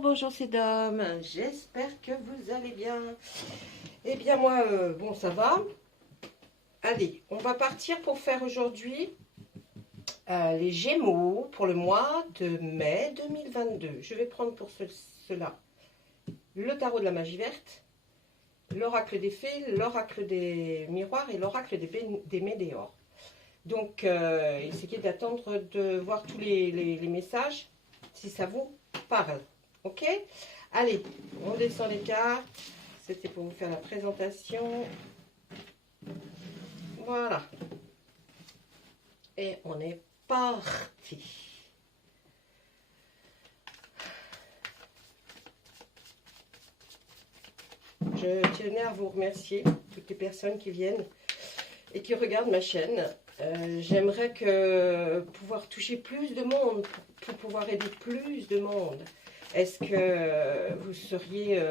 bonjour, c'est Dom. J'espère que vous allez bien. Eh bien, moi, bon, ça va. Allez, on va partir pour faire aujourd'hui les Gémeaux pour le mois de mai 2022. Je vais prendre pour cela le tarot de la magie verte, l'oracle des fées, l'oracle des miroirs et l'oracle des météores. Donc, essayez d'attendre de voir tous les messages, si ça vous parle. Ok? Allez, on descend les cartes. C'était pour vous faire la présentation. Voilà. Et on est parti. Je tenais à vous remercier, toutes les personnes qui viennent et qui regardent ma chaîne. J'aimerais pouvoir toucher plus de monde, pour pouvoir aider plus de monde. Est-ce que vous sauriez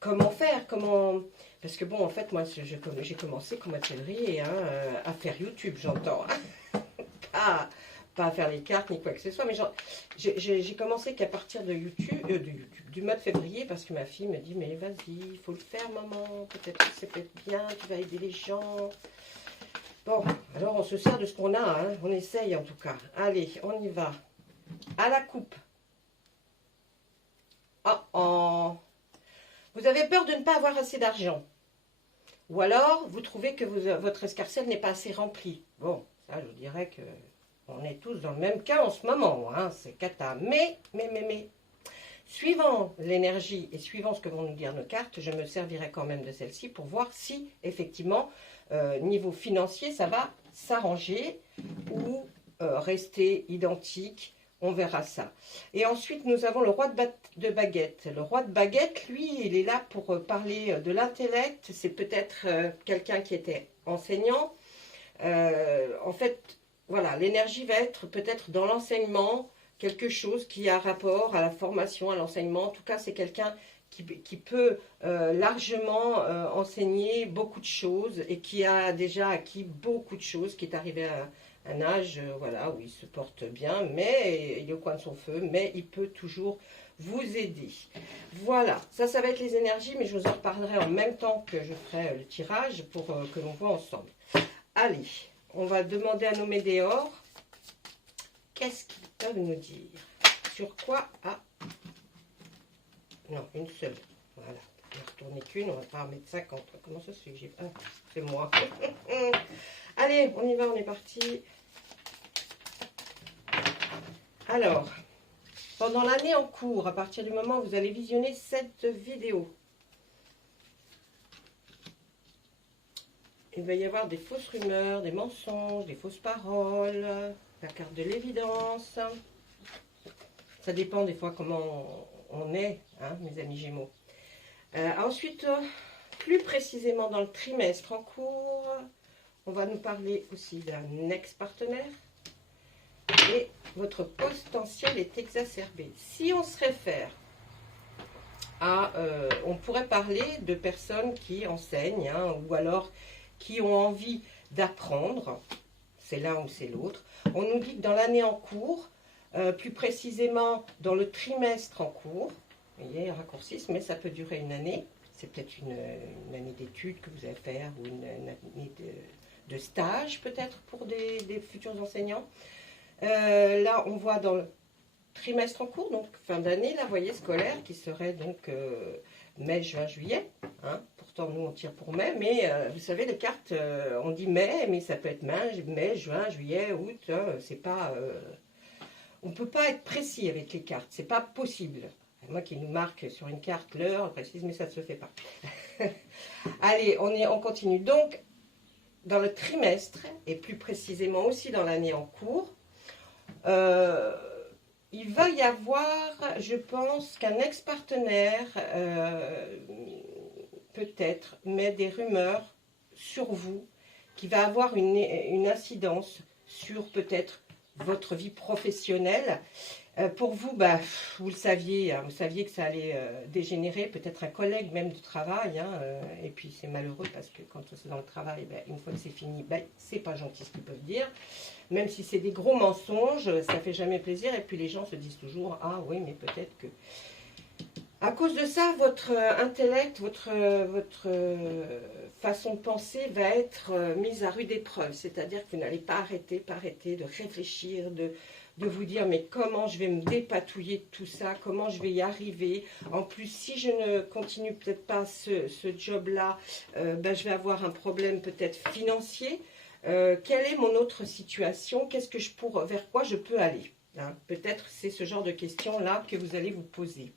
comment faire, Parce que bon, en fait, moi, j'ai commencé comme hôtellerie à faire YouTube, j'entends. Pas à faire les cartes ni quoi que ce soit, mais j'ai commencé qu'à partir de YouTube, du mois de février, parce que ma fille me dit, mais vas-y, il faut le faire, maman, peut-être que c'est peut-être bien, tu vas aider les gens. Bon, alors on se sert de ce qu'on a, hein. On essaye en tout cas. Allez, on y va. À la coupe. Oh. Vous avez peur de ne pas avoir assez d'argent. Ou alors, vous trouvez que votre escarcelle n'est pas assez remplie. Bon, ça, je vous dirais que on est tous dans le même cas en ce moment. Hein. C'est cata. Mais. Suivant l'énergie et suivant ce que vont nous dire nos cartes, je me servirai quand même de celle-ci pour voir si, effectivement, niveau financier, ça va s'arranger ou rester identique. On verra ça. Et ensuite, nous avons le roi de baguette. Le roi de baguette, lui, il est là pour parler de l'intellect. C'est peut-être quelqu'un qui était enseignant. En fait, voilà, l'énergie va être peut-être dans l'enseignement, quelque chose qui a rapport à la formation, à l'enseignement. En tout cas, c'est quelqu'un qui peut largement enseigner beaucoup de choses et qui a déjà acquis beaucoup de choses, qui est arrivé à un âge voilà, où il se porte bien, mais il est au coin de son feu, mais il peut toujours vous aider. Voilà, ça va être les énergies, mais je vous en reparlerai en même temps que je ferai le tirage pour que l'on voit ensemble. Allez, on va demander à nos météores qu'est-ce qu'ils peuvent nous dire. Sur quoi? Non, une seule. Voilà. On va retourner qu'une, on va pas en mettre 50. Comment ça se fait que j'ai... c'est moi. Allez, on y va, on est parti. Alors, pendant l'année en cours, à partir du moment où vous allez visionner cette vidéo, il va y avoir des fausses rumeurs, des mensonges, des fausses paroles, la carte de l'évidence. Ça dépend des fois comment on est, hein, mes amis Gémeaux. Ensuite, plus précisément dans le trimestre en cours, on va nous parler aussi d'un ex-partenaire. Et votre potentiel est exacerbé. Si on se réfère à... on pourrait parler de personnes qui enseignent, hein, ou alors qui ont envie d'apprendre. C'est l'un ou c'est l'autre. On nous dit que dans l'année en cours, plus précisément dans le trimestre en cours, vous voyez, raccourcissent, mais ça peut durer une année. C'est peut-être une année d'études que vous allez faire, ou une année de stage peut-être pour des futurs enseignants. Là, on voit dans le trimestre en cours, donc fin d'année, la voyez scolaire, qui serait donc mai, juin, juillet. Hein. Pourtant, nous, on tire pour mai, mais vous savez, les cartes, on dit mai, mais ça peut être mai, juin, juillet, août. Hein, c'est pas... on ne peut pas être précis avec les cartes, c'est pas possible. Moi qui nous marque sur une carte l'heure précise, mais ça ne se fait pas. Allez, on continue. Donc, dans le trimestre, et plus précisément aussi dans l'année en cours, il va y avoir, je pense, qu'un ex-partenaire, peut-être, met des rumeurs sur vous, qui va avoir une incidence sur peut-être votre vie professionnelle. Pour vous, vous le saviez, hein, vous saviez que ça allait dégénérer, peut-être un collègue même de travail, hein, et puis c'est malheureux parce que quand c'est dans le travail, une fois que c'est fini, c'est pas gentil ce qu'ils peuvent dire, même si c'est des gros mensonges, ça fait jamais plaisir, et puis les gens se disent toujours, ah oui, mais peut-être que... À cause de ça, votre intellect, votre façon de penser va être mise à rude épreuve. C'est-à-dire que vous n'allez pas arrêter de réfléchir, de vous dire mais comment je vais me dépatouiller de tout ça, comment je vais y arriver. En plus, si je ne continue peut-être pas ce job-là, ben, je vais avoir un problème peut-être financier. Quelle est mon autre situation? Vers quoi je peux aller, hein? Peut-être c'est ce genre de questions-là que vous allez vous poser.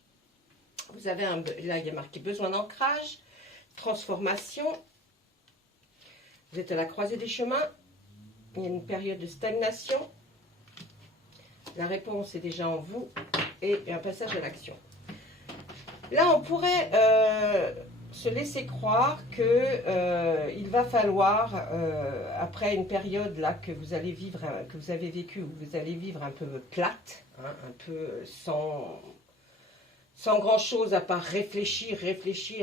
Vous avez là, il y a marqué besoin d'ancrage, transformation. Vous êtes à la croisée des chemins. Il y a une période de stagnation. La réponse est déjà en vous et un passage à l'action. Là, on pourrait se laisser croire que il va falloir, après une période là que vous allez vivre, que vous avez vécu, où vous allez vivre un peu plate, hein, un peu sans grand chose à part réfléchir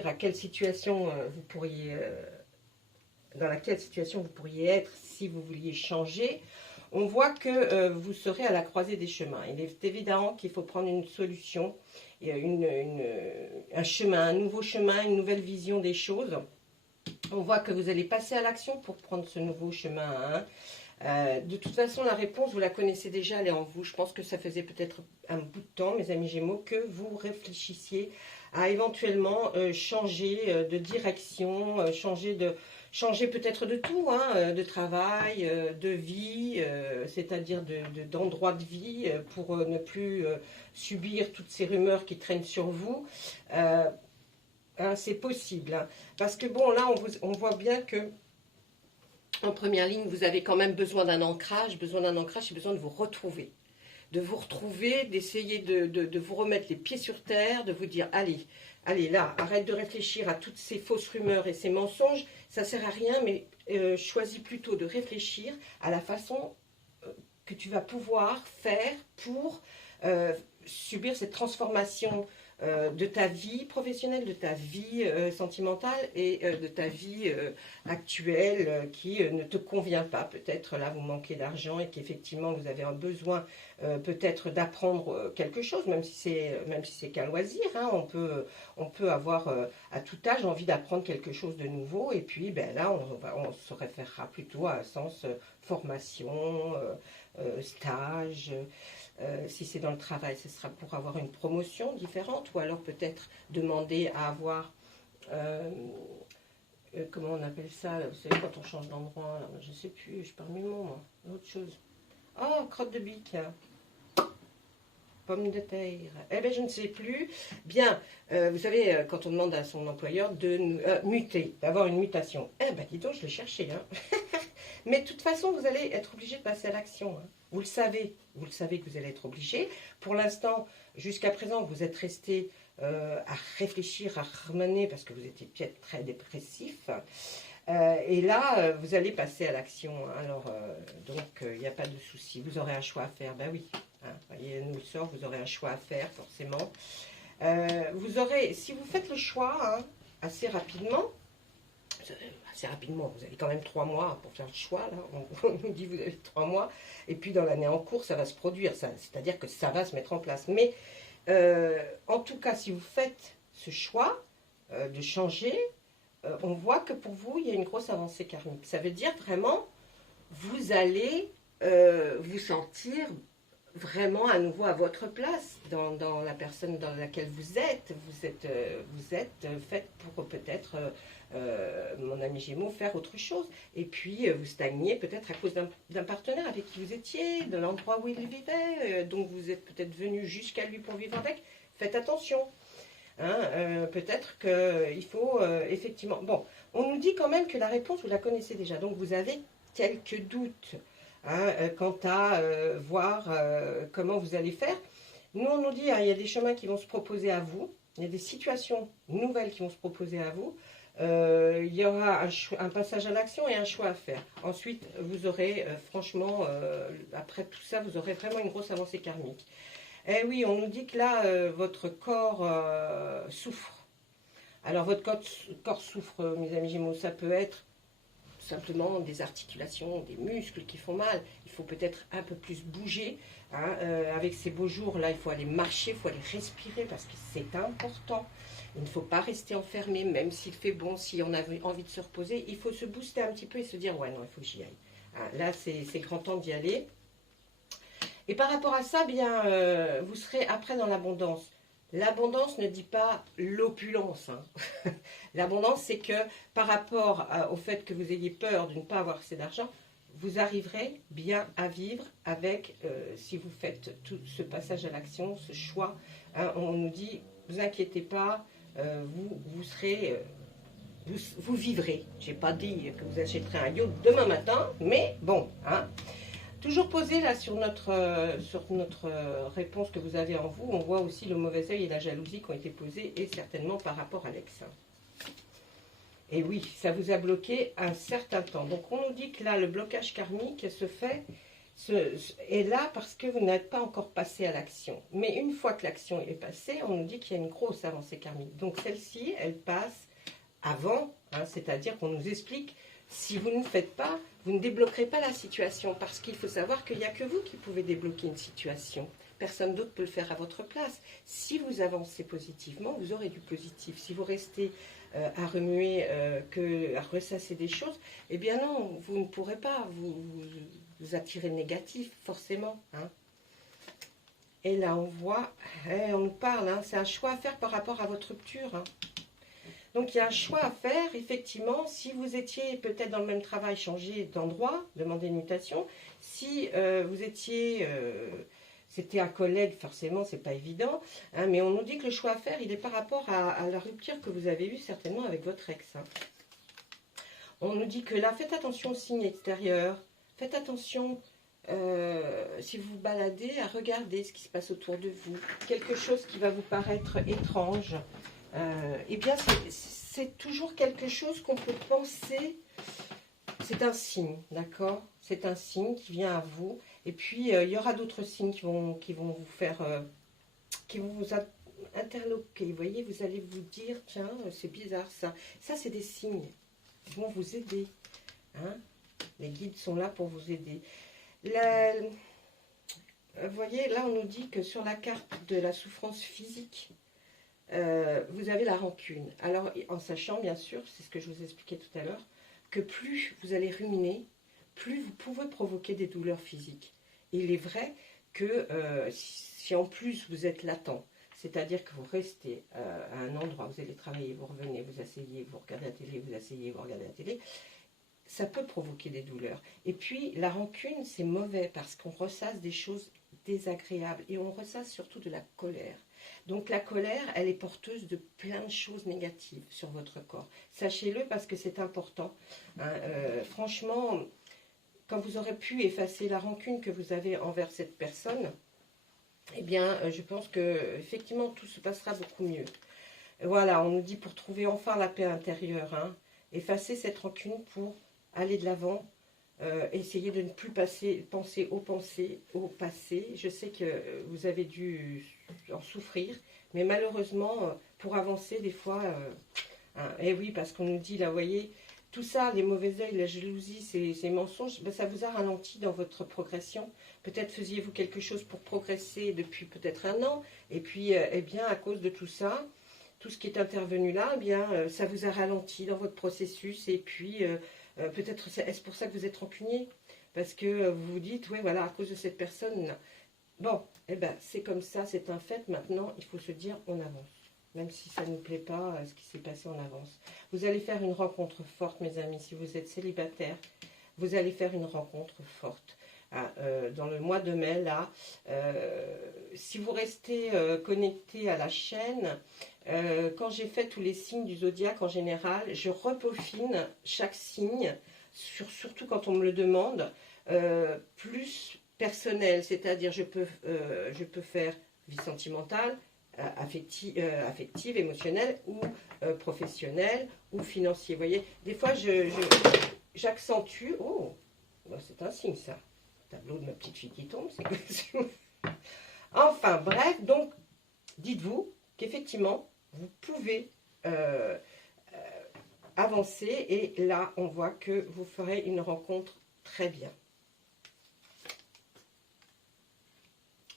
à quelle situation vous pourriez, dans laquelle situation vous pourriez être si vous vouliez changer. On voit que vous serez à la croisée des chemins. Il est évident qu'il faut prendre une solution, un chemin, un nouveau chemin, une nouvelle vision des choses. On voit que vous allez passer à l'action pour prendre ce nouveau chemin, hein. De toute façon, la réponse, vous la connaissez déjà, elle est en vous. Je pense que ça faisait peut-être un bout de temps, mes amis Gémeaux, que vous réfléchissiez à éventuellement changer de direction, changer peut-être de tout, hein, de travail, de vie, c'est-à-dire d'endroit de vie, pour ne plus subir toutes ces rumeurs qui traînent sur vous. Hein, c'est possible, hein, parce que bon, là, on voit bien que en première ligne, vous avez quand même besoin d'un ancrage, c'est besoin de vous retrouver. D'essayer de vous remettre les pieds sur terre, de vous dire, allez là, arrête de réfléchir à toutes ces fausses rumeurs et ces mensonges, ça ne sert à rien, mais choisis plutôt de réfléchir à la façon que tu vas pouvoir faire pour subir cette transformation de ta vie professionnelle, de ta vie sentimentale et de ta vie actuelle qui ne te convient pas. Peut-être là vous manquez d'argent et qu'effectivement vous avez un besoin peut-être d'apprendre quelque chose, même si c'est qu'un loisir, hein. On peut avoir à tout âge envie d'apprendre quelque chose de nouveau, et puis ben là on se référera plutôt à un sens formation, stage. Si c'est dans le travail, ce sera pour avoir une promotion différente, ou alors peut-être demander à avoir, comment on appelle ça, là, vous savez, quand on change d'endroit, je ne sais plus, je perds mes mots, moi, autre chose. Oh, crotte de bique, pomme de terre, eh bien je ne sais plus. Bien, vous savez, quand on demande à son employeur de muter, d'avoir une mutation, eh bien dis donc, je l'ai cherché, hein. Mais de toute façon, vous allez être obligé de passer à l'action, hein. Vous le savez que vous allez être obligé. Pour l'instant, jusqu'à présent, vous êtes resté à réfléchir, à ramener, parce que vous étiez peut-être très dépressif. Et là, vous allez passer à l'action. Alors, donc, il n'y a pas de souci. Vous aurez un choix à faire. Ben oui, hein, voyez, nous le sort, vous aurez un choix à faire, forcément. Vous aurez, si vous faites le choix, hein, assez rapidement, vous avez quand même 3 mois pour faire le choix, là. On nous dit vous avez 3 mois, et puis dans l'année en cours, ça va se produire, c'est-à-dire que ça va se mettre en place. Mais en tout cas, si vous faites ce choix de changer, on voit que pour vous, il y a une grosse avancée karmique. Ça veut dire vraiment, vous allez vous sentir vraiment à nouveau à votre place dans la personne dans laquelle vous êtes. Vous êtes faite pour peut-être, mon ami Gémeaux, faire autre chose. Et puis vous stagnez peut-être à cause d'un partenaire avec qui vous étiez, de l'endroit où il vivait, donc vous êtes peut-être venu jusqu'à lui pour vivre avec. Faites attention. Hein, peut-être qu'il faut effectivement... Bon, on nous dit quand même que la réponse, vous la connaissez déjà. Donc vous avez quelques doutes, hein, quant à voir comment vous allez faire. Nous, on nous dit, hein, il y a des chemins qui vont se proposer à vous. Il y a des situations nouvelles qui vont se proposer à vous. Il y aura un passage à l'action et un choix à faire. Ensuite, vous aurez, franchement, après tout ça, vous aurez vraiment une grosse avancée karmique. Eh oui, on nous dit que là, votre corps souffre. Alors, votre corps souffre, mes amis Gémeaux, ça peut être simplement des articulations, des muscles qui font mal. Il faut peut-être un peu plus bouger. Hein. Avec ces beaux jours, là, il faut aller marcher, il faut aller respirer parce que c'est important. Il ne faut pas rester enfermé, même s'il fait bon, si on a envie de se reposer. Il faut se booster un petit peu et se dire, ouais, non, il faut que j'y aille. Hein. Là, c'est grand temps d'y aller. Et par rapport à ça, bien, vous serez après dans l'abondance. L'abondance ne dit pas l'opulence. Hein. L'abondance, c'est que par rapport au fait que vous ayez peur de ne pas avoir assez d'argent, vous arriverez bien à vivre avec, si vous faites tout ce passage à l'action, ce choix. Hein, on nous dit, ne vous inquiétez pas, vous serez... vous vivrez. Je n'ai pas dit que vous achèterez un yacht demain matin, mais bon, hein. Toujours posé là sur notre réponse que vous avez en vous, on voit aussi le mauvais œil et la jalousie qui ont été posés, et certainement par rapport à l'ex. Et oui, ça vous a bloqué un certain temps. Donc on nous dit que là, le blocage karmique est là parce que vous n'êtes pas encore passé à l'action. Mais une fois que l'action est passée, on nous dit qu'il y a une grosse avancée karmique. Donc celle-ci, elle passe avant, hein, c'est-à-dire qu'on nous explique, si vous ne faites pas, vous ne débloquerez pas la situation, parce qu'il faut savoir qu'il n'y a que vous qui pouvez débloquer une situation. Personne d'autre peut le faire à votre place. Si vous avancez positivement, vous aurez du positif. Si vous restez à remuer, à ressasser des choses, eh bien non, vous ne pourrez pas vous attirer le négatif, forcément. Hein. Et là, on voit, on nous parle, hein, c'est un choix à faire par rapport à votre rupture. Hein. Donc, il y a un choix à faire, effectivement. Si vous étiez peut-être dans le même travail, changez d'endroit, demandez une mutation. Si vous étiez, c'était un collègue, forcément, c'est pas évident. Hein, mais on nous dit que le choix à faire, il est par rapport à la rupture que vous avez eue, certainement, avec votre ex. Hein. On nous dit que là, faites attention aux signes extérieurs. Faites attention, si vous vous baladez, à regarder ce qui se passe autour de vous. Quelque chose qui va vous paraître étrange. Eh bien, c'est toujours quelque chose qu'on peut penser, c'est un signe, d'accord? C'est un signe qui vient à vous, et puis il y aura d'autres signes qui vont vous faire, qui vont vous interloquer, vous voyez, vous allez vous dire, tiens, c'est bizarre ça. Ça, c'est des signes qui vont vous aider, hein? Les guides sont là pour vous aider. Vous voyez, là, on nous dit que sur la carte de la souffrance physique, vous avez la rancune. Alors, en sachant, bien sûr, c'est ce que je vous expliquais tout à l'heure, que plus vous allez ruminer, plus vous pouvez provoquer des douleurs physiques. Et il est vrai que si en plus vous êtes latent, c'est-à-dire que vous restez à un endroit, vous allez travailler, vous revenez, vous asseyez, vous regardez la télé, vous asseyez, vous regardez la télé, ça peut provoquer des douleurs. Et puis, la rancune, c'est mauvais parce qu'on ressasse des choses désagréables et on ressasse surtout de la colère. Donc la colère, elle est porteuse de plein de choses négatives sur votre corps. Sachez-le parce que c'est important. Hein. Franchement, quand vous aurez pu effacer la rancune que vous avez envers cette personne, eh bien, je pense que effectivement tout se passera beaucoup mieux. Voilà, on nous dit pour trouver enfin la paix intérieure. Hein, effacer cette rancune pour aller de l'avant. Essayez de ne plus penser au passé. Je sais que vous avez dû en souffrir, mais malheureusement, pour avancer, des fois, et oui, parce qu'on nous dit, là, vous voyez, tout ça, les mauvais œils, la jalousie, ces mensonges, ben, ça vous a ralenti dans votre progression. Peut-être faisiez-vous quelque chose pour progresser depuis peut-être un an, et puis, eh bien, à cause de tout ça, tout ce qui est intervenu là, eh bien, ça vous a ralenti dans votre processus, et puis... peut-être est-ce pour ça que vous êtes rancunier? Parce que vous vous dites, oui, voilà, à cause de cette personne. Bon, eh ben, c'est comme ça, c'est un fait. Maintenant, il faut se dire, on avance. Même si ça ne nous plaît pas, ce qui s'est passé, on avance. Vous allez faire une rencontre forte, mes amis. Si vous êtes célibataire, vous allez faire une rencontre forte. Ah, dans le mois de mai, là, si vous restez connecté à la chaîne, quand j'ai fait tous les signes du zodiaque en général, je repeaufine chaque signe, surtout quand on me le demande, plus personnel, c'est-à-dire je peux faire vie sentimentale, affective, émotionnelle, ou professionnelle, ou financier. Vous voyez, des fois j'accentue, oh, c'est un signe ça, tableau de ma petite fille qui tombe, c'est enfin bref, donc dites-vous qu'effectivement, vous pouvez avancer. Et là, on voit que vous ferez une rencontre très bien.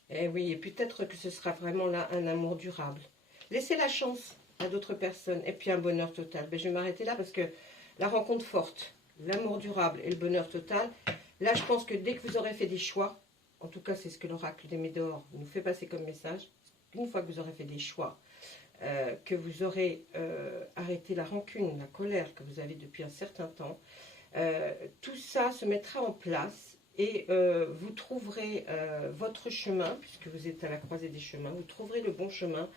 Et oui, et peut-être que ce sera vraiment là un amour durable. Laissez la chance à d'autres personnes et puis un bonheur total. Ben, je vais m'arrêter là parce que la rencontre forte, l'amour durable et le bonheur total, là je pense que dès que vous aurez fait des choix, en tout cas c'est ce que l'oracle des Médor nous fait passer comme message, une fois que vous aurez fait des choix, que vous aurez arrêté la rancune, la colère que vous avez depuis un certain temps, tout ça se mettra en place et vous trouverez votre chemin, puisque vous êtes à la croisée des chemins, vous trouverez le bon chemin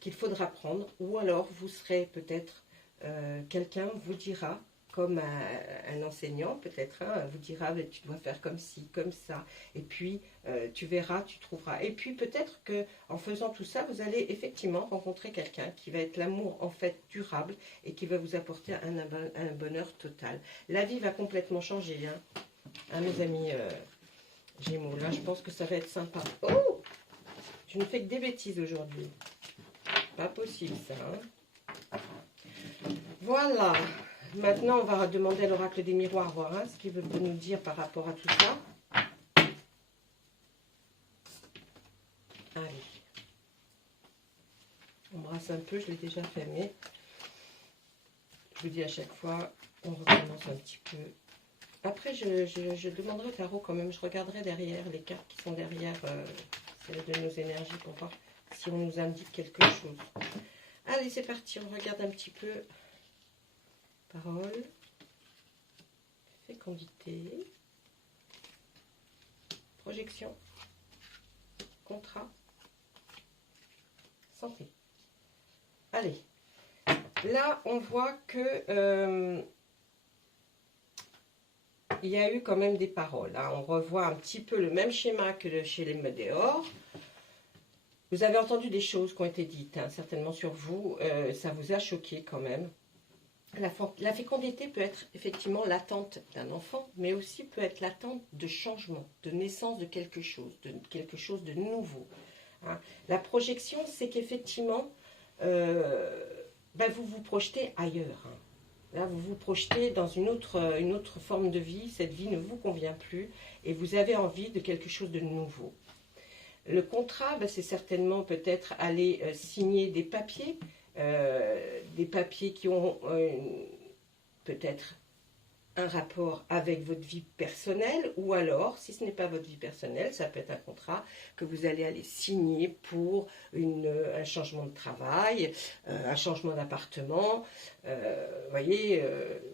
qu'il faudra prendre, ou alors vous serez peut-être, quelqu'un vous dira, comme un enseignant peut-être, hein, vous dira tu dois faire comme ci, comme ça, et puis tu verras, tu trouveras. Et puis peut-être que en faisant tout ça, vous allez effectivement rencontrer quelqu'un qui va être l'amour en fait durable et qui va vous apporter un bonheur total. La vie va complètement changer, hein, mes amis Gémeaux. Là, je pense que ça va être sympa. Oh, je ne fais que des bêtises aujourd'hui. Pas possible ça. Hein. Voilà. Maintenant, on va demander à l'oracle des miroirs, voir hein, ce qu'il veut nous dire par rapport à tout ça. Allez. On brasse un peu, je l'ai déjà fait, mais je vous dis à chaque fois, on recommence un petit peu. Après, je demanderai au tarot quand même, je regarderai derrière les cartes qui sont derrière celles de nos énergies pour voir si on nous indique quelque chose. Allez, c'est parti, on regarde un petit peu. Parole, fécondité, projection, contrat, santé. Allez, là on voit que il y a eu quand même des paroles. Hein. On revoit un petit peu le même schéma que chez les Médor. Vous avez entendu des choses qui ont été dites, hein, certainement sur vous. Ça vous a choqué quand même. La fécondité peut être effectivement l'attente d'un enfant, mais aussi peut être l'attente de changement, de naissance de quelque chose de nouveau. Hein. La projection, c'est qu'effectivement, vous vous projetez ailleurs. Hein. Là, vous vous projetez dans une autre forme de vie. Cette vie ne vous convient plus et vous avez envie de quelque chose de nouveau. Le contrat, c'est certainement peut-être aller signer des papiers qui ont peut-être un rapport avec votre vie personnelle, ou alors, si ce n'est pas votre vie personnelle, ça peut être un contrat que vous allez aller signer pour un changement de travail, un changement d'appartement. Voyez,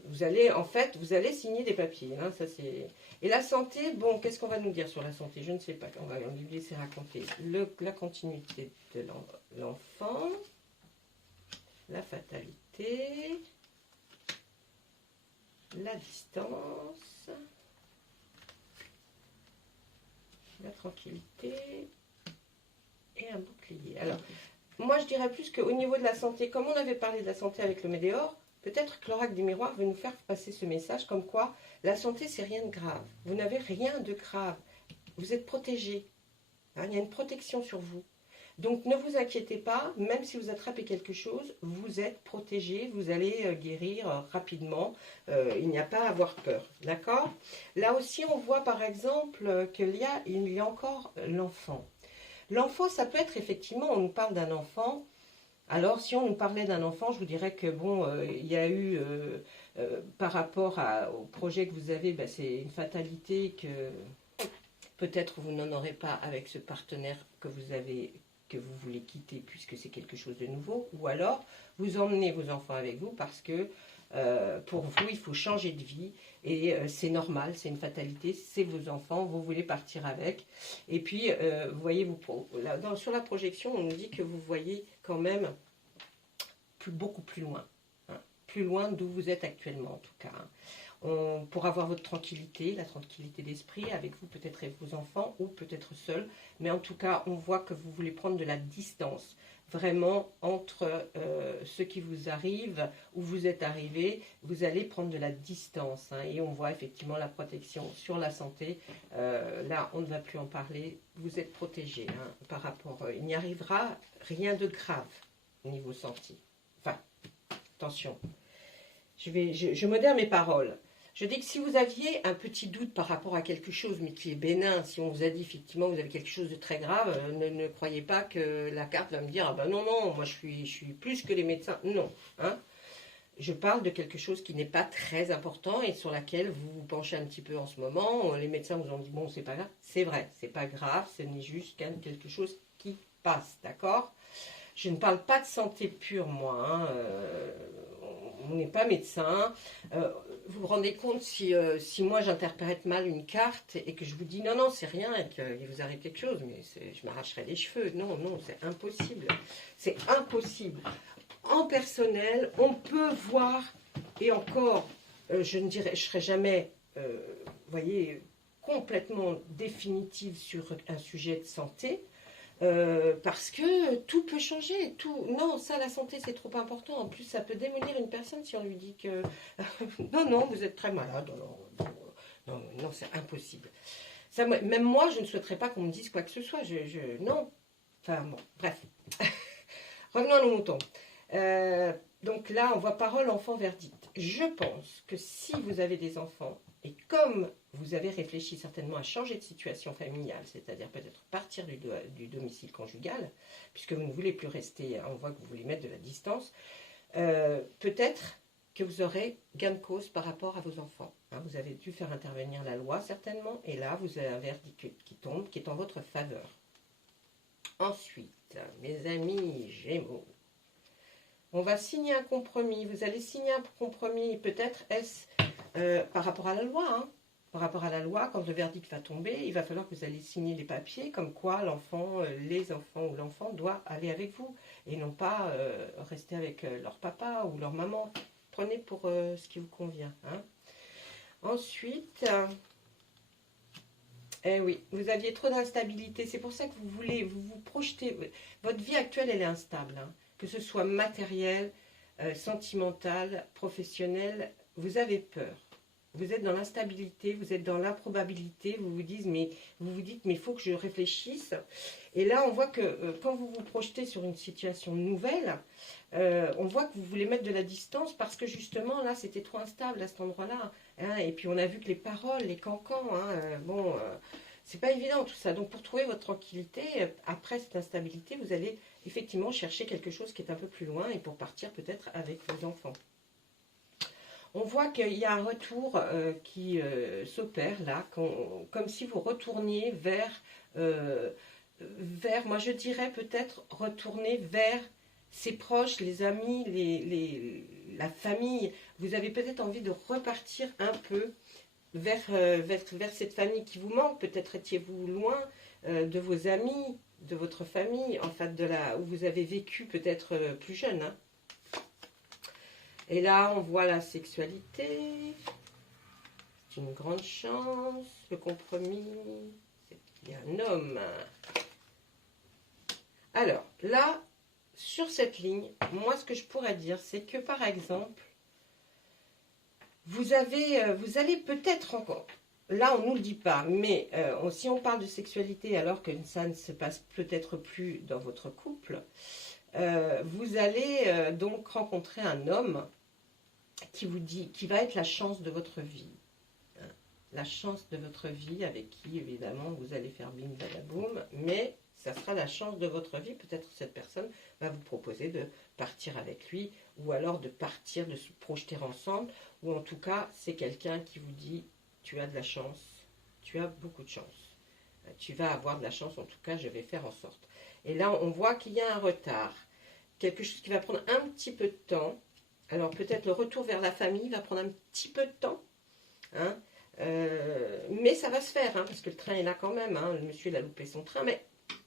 vous allez signer des papiers. Hein, ça c'est. Et la santé, bon, qu'est-ce qu'on va nous dire sur la santé? Je ne sais pas. On va lui laisser raconter la continuité de l'enfant, la fatalité, la distance, la tranquillité et un bouclier. Alors, moi je dirais plus qu'au niveau de la santé, comme on avait parlé de la santé avec le Médéor, peut-être que l'oracle des miroirs veut nous faire passer ce message comme quoi la santé c'est rien de grave. Vous n'avez rien de grave. Vous êtes protégé. Hein, il y a une protection sur vous. Donc ne vous inquiétez pas, même si vous attrapez quelque chose, vous êtes protégé, vous allez guérir rapidement, il n'y a pas à avoir peur, d'accord? Là aussi on voit par exemple qu'il y a encore l'enfant. L'enfant, ça peut être effectivement, on nous parle d'un enfant, alors si on nous parlait d'un enfant, je vous dirais que bon, il y a eu, par rapport au projet que vous avez, c'est une fatalité que peut-être vous n'en aurez pas avec ce partenaire que vous voulez quitter puisque c'est quelque chose de nouveau, ou alors vous emmenez vos enfants avec vous parce que pour vous il faut changer de vie et c'est normal, c'est une fatalité, c'est vos enfants, vous voulez partir avec. Et puis vous voyez, sur la projection on nous dit que vous voyez quand même beaucoup plus loin, hein, plus loin d'où vous êtes actuellement en tout cas. Hein. Pour avoir votre tranquillité, la tranquillité d'esprit, avec vous peut-être et vos enfants, ou peut-être seul, mais en tout cas, on voit que vous voulez prendre de la distance, vraiment, entre ce qui vous arrive, où vous êtes arrivé, vous allez prendre de la distance, hein, et on voit effectivement la protection sur la santé, là, on ne va plus en parler, vous êtes protégé, hein, par rapport, il n'y arrivera rien de grave au niveau santé, enfin, attention. je modère mes paroles. Je dis que si vous aviez un petit doute par rapport à quelque chose, mais qui est bénin, si on vous a dit effectivement vous avez quelque chose de très grave, ne croyez pas que la carte va me dire ah ben non, non, moi je suis plus que les médecins. Non, hein. Je parle de quelque chose qui n'est pas très important et sur laquelle vous vous penchez un petit peu en ce moment. Les médecins vous ont dit bon, c'est pas grave. C'est vrai, c'est pas grave, ce n'est juste quelque chose qui passe, d'accord? Je ne parle pas de santé pure, moi. Hein. On n'est pas médecin. Vous vous rendez compte si moi j'interprète mal une carte et que je vous dis non, non, c'est rien et qu'il vous arrive quelque chose, mais je m'arracherai les cheveux. Non, non, c'est impossible. C'est impossible. En personnel, on peut voir, et encore, je ne serai jamais, voyez, complètement définitive sur un sujet de santé. Parce que tout peut changer, tout. Non, ça, la santé, c'est trop important. En plus, ça peut démolir une personne si on lui dit que non, non, vous êtes très malade. Non, non, c'est impossible. Ça, même moi, je ne souhaiterais pas qu'on me dise quoi que ce soit. Non. Enfin, bon, bref. Revenons à nos moutons. Donc là, on voit parole, enfant, verdict. Je pense que si vous avez des enfants, et comme vous avez réfléchi certainement à changer de situation familiale, c'est-à-dire peut-être partir du domicile conjugal, puisque vous ne voulez plus rester, on voit que vous voulez mettre de la distance, peut-être que vous aurez gain de cause par rapport à vos enfants. Hein, vous avez dû faire intervenir la loi certainement, et là vous avez un verdict qui tombe, qui est en votre faveur. Ensuite, mes amis Gémeaux, on va signer un compromis. Vous allez signer un compromis. Peut-être est-ce par rapport à la loi. Hein. Par rapport à la loi, quand le verdict va tomber, il va falloir que vous allez signer les papiers comme quoi l'enfant, les enfants ou l'enfant doit aller avec vous et non pas rester avec leur papa ou leur maman. Prenez pour ce qui vous convient. Hein. Ensuite, eh oui, vous aviez trop d'instabilité. C'est pour ça que vous voulez, vous projetez. Votre vie actuelle, elle est instable. Hein. Que ce soit matériel, sentimental, professionnel, vous avez peur. Vous êtes dans l'instabilité, vous êtes dans l'improbabilité, vous vous dites mais il faut que je réfléchisse. Et là, on voit que quand vous vous projetez sur une situation nouvelle, on voit que vous voulez mettre de la distance parce que justement, là, c'était trop instable à cet endroit-là. Hein, et puis, on a vu que les paroles, les cancans, hein, bon, c'est pas évident tout ça. Donc, pour trouver votre tranquillité, après cette instabilité, vous allez effectivement chercher quelque chose qui est un peu plus loin et pour partir peut-être avec vos enfants. On voit qu'il y a un retour qui s'opère là, comme si vous retourniez vers, moi je dirais peut-être retourner vers ses proches, les amis, la famille. Vous avez peut-être envie de repartir un peu vers cette famille qui vous manque. Peut-être étiez-vous loin de vos amis, de votre famille, en fait, de là où vous avez vécu peut-être plus jeune. Hein. Et là, on voit la sexualité. C'est une grande chance. Le compromis, c'est qu'il y a un homme. Alors, là, sur cette ligne, moi, ce que je pourrais dire, c'est que, par exemple, vous allez peut-être encore... Là, on ne nous le dit pas, mais si on parle de sexualité alors que ça ne se passe peut-être plus dans votre couple, vous allez donc rencontrer un homme qui va être la chance de votre vie. Hein, la chance de votre vie avec qui, évidemment, vous allez faire bim, badaboum, mais ça sera la chance de votre vie. Peut-être cette personne va vous proposer de partir avec lui, ou alors de partir, de se projeter ensemble, ou en tout cas, c'est quelqu'un qui vous dit tu as de la chance, tu as beaucoup de chance. Tu vas avoir de la chance, en tout cas, je vais faire en sorte. Et là, on voit qu'il y a un retard. Quelque chose qui va prendre un petit peu de temps. Alors, peut-être le retour vers la famille va prendre un petit peu de temps. Hein, mais ça va se faire, hein, parce que le train est là quand même. Hein, le monsieur, il a loupé son train. Mais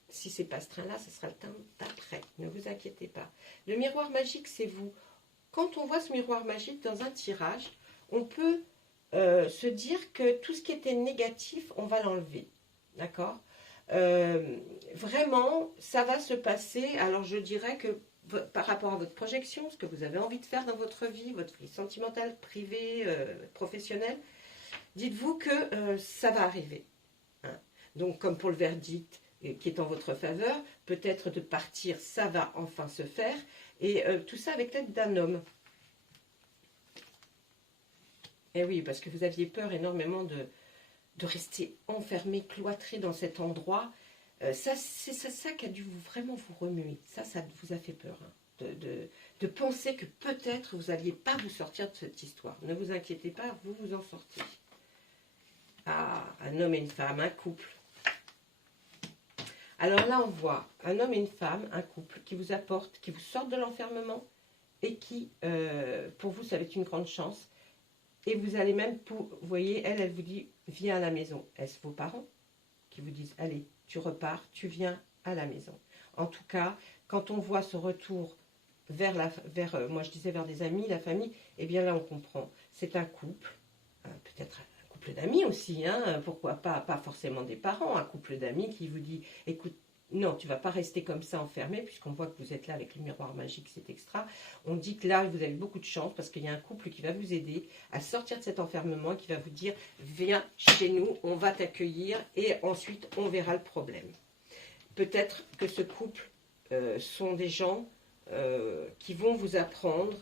si ce n'est pas ce train-là, ce sera le train d'après. Ne vous inquiétez pas. Le miroir magique, c'est vous. Quand on voit ce miroir magique dans un tirage, on peut... se dire que tout ce qui était négatif, on va l'enlever. D'accord ? Vraiment, ça va se passer. Alors, je dirais que par rapport à votre projection, ce que vous avez envie de faire dans votre vie sentimentale, privée, professionnelle, dites-vous que ça va arriver. Hein. Donc, comme pour le verdict qui est en votre faveur, peut-être de partir, ça va enfin se faire. Et tout ça avec l'aide d'un homme. Eh oui, parce que vous aviez peur énormément de rester enfermé, cloîtré dans cet endroit. C'est ça qui a dû vraiment vous remuer. Ça vous a fait peur. Hein, de penser que peut-être vous n'alliez pas vous sortir de cette histoire. Ne vous inquiétez pas, vous vous en sortez. Ah, un homme et une femme, un couple. Alors là, on voit un homme et une femme, un couple qui vous apporte, qui vous sortent de l'enfermement et qui, pour vous, ça va être une grande chance. Et vous allez même, vous voyez, elle vous dit, viens à la maison. Est-ce vos parents qui vous disent, allez, tu repars, tu viens à la maison. En tout cas, quand on voit ce retour vers, moi je disais vers des amis, la famille, eh bien là on comprend. C'est un couple, peut-être un couple d'amis aussi, hein, pourquoi pas forcément des parents, un couple d'amis qui vous dit, écoute, non, tu ne vas pas rester comme ça enfermé, puisqu'on voit que vous êtes là avec le miroir magique, c'est extra. On dit que là, vous avez beaucoup de chance, parce qu'il y a un couple qui va vous aider à sortir de cet enfermement, qui va vous dire, viens chez nous, on va t'accueillir, et ensuite, on verra le problème. Peut-être que ce couple sont des gens qui vont vous apprendre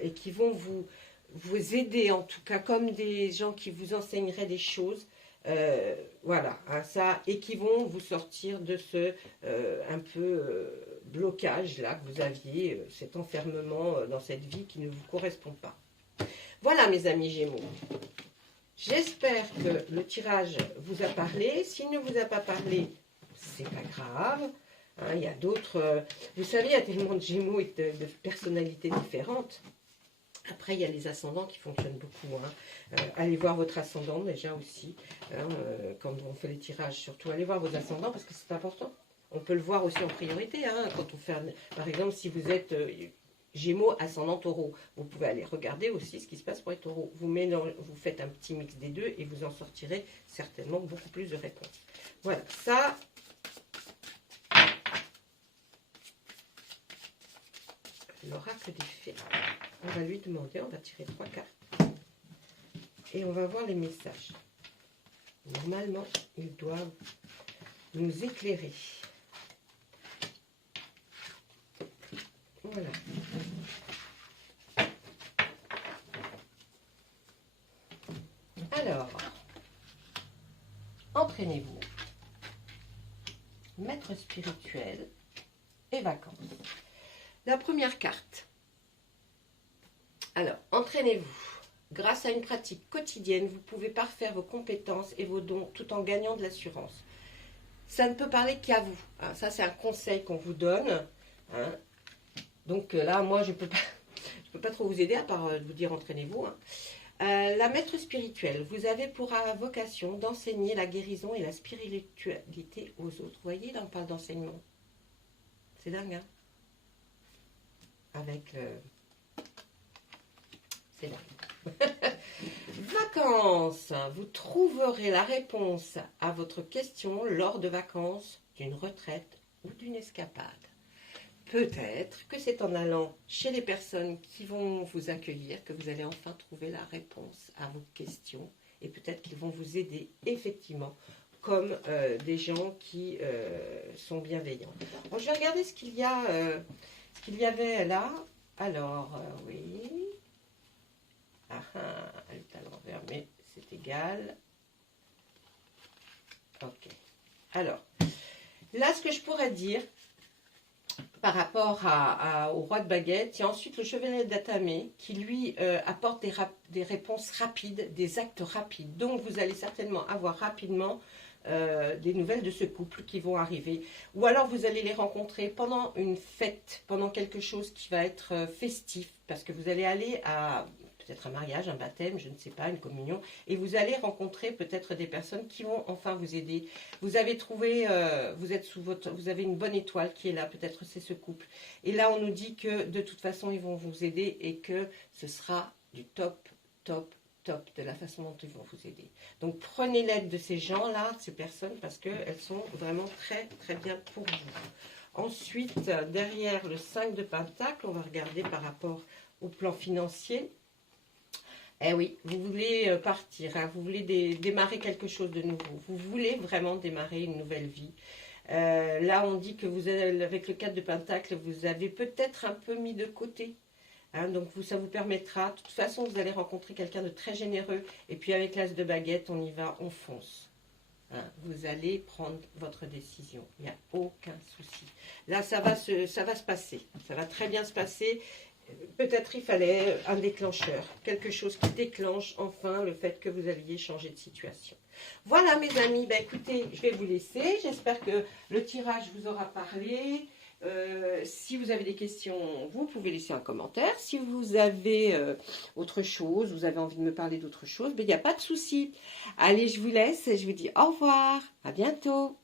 et qui vont vous aider, en tout cas, comme des gens qui vous enseigneraient des choses. Voilà, hein, ça, et qui vont vous sortir de ce un peu blocage là que vous aviez, cet enfermement dans cette vie qui ne vous correspond pas. Voilà mes amis Gémeaux, j'espère que le tirage vous a parlé. S'il ne vous a pas parlé, c'est pas grave, hein, il y a d'autres, vous savez, il y a tellement de Gémeaux et de personnalités différentes. Après, il y a les ascendants qui fonctionnent beaucoup. Hein. Allez voir votre ascendant déjà aussi. Hein, quand on fait les tirages, surtout, allez voir vos ascendants parce que c'est important. On peut le voir aussi en priorité. Hein, quand on fait, par exemple, si vous êtes Gémeaux, ascendant Taureau, vous pouvez aller regarder aussi ce qui se passe pour les Taureaux. Vous faites un petit mix des deux et vous en sortirez certainement beaucoup plus de réponses. Voilà, ça... L'oracle des fées. On va lui demander, on va tirer 3 cartes. Et on va voir les messages. Normalement, ils doivent nous éclairer. Voilà. Alors, entraînez-vous. Maître spirituel et vacances. La première carte. Alors, entraînez-vous. Grâce à une pratique quotidienne, vous pouvez parfaire vos compétences et vos dons tout en gagnant de l'assurance. Ça ne peut parler qu'à vous. Hein. Ça, c'est un conseil qu'on vous donne. Hein. Donc là, moi, je peux pas trop vous aider à part vous dire entraînez-vous. Hein. La maître spirituelle, vous avez pour vocation d'enseigner la guérison et la spiritualité aux autres. Vous voyez, là, on parle d'enseignement. C'est dingue, hein? Avec... c'est dingue. Vacances. Vous trouverez la réponse à votre question lors de vacances, d'une retraite ou d'une escapade. Peut-être que c'est en allant chez les personnes qui vont vous accueillir que vous allez enfin trouver la réponse à vos questions. Et peut-être qu'ils vont vous aider effectivement comme des gens qui sont bienveillants. Bon, je vais regarder ce qu'il y y avait là. Alors, oui. Ah, elle est à l'envers, mais c'est égal. Ok. Alors, là, ce que je pourrais dire par rapport au roi de baguette, il y a ensuite le chevalier d'Atamé qui, lui, apporte des réponses rapides, des actes rapides. Donc, vous allez certainement avoir rapidement des nouvelles de ce couple qui vont arriver. Ou alors, vous allez les rencontrer pendant une fête, pendant quelque chose qui va être festif, parce que vous allez aller à... peut-être un mariage, un baptême, je ne sais pas, une communion, et vous allez rencontrer peut-être des personnes qui vont enfin vous aider. Vous avez trouvé, vous avez une bonne étoile qui est là, peut-être c'est ce couple. Et là, on nous dit que de toute façon, ils vont vous aider et que ce sera du top, top, top de la façon dont ils vont vous aider. Donc, prenez l'aide de ces gens-là, de ces personnes, parce qu'elles sont vraiment très, très bien pour vous. Ensuite, derrière le 5 de Pentacle, on va regarder par rapport au plan financier. Eh oui, vous voulez partir, hein, vous voulez démarrer quelque chose de nouveau. Vous voulez vraiment démarrer une nouvelle vie. Là, on dit que vous avez, avec le 4 de Pentacle, vous avez peut-être un peu mis de côté Hein, donc ça vous permettra, de toute façon vous allez rencontrer quelqu'un de très généreux. Et puis avec l'as de baguette, on y va, on fonce. Hein, vous allez prendre votre décision. Il n'y a aucun souci. Là, ça va se passer. Ça va très bien se passer. Peut-être il fallait un déclencheur. Quelque chose qui déclenche enfin le fait que vous alliez changer de situation. Voilà mes amis. Ben, écoutez, je vais vous laisser. J'espère que le tirage vous aura parlé. Si vous avez des questions, vous pouvez laisser un commentaire. Si vous avez autre chose, vous avez envie de me parler d'autre chose, ben, il n'y a pas de souci. Allez, je vous laisse et je vous dis au revoir. À bientôt.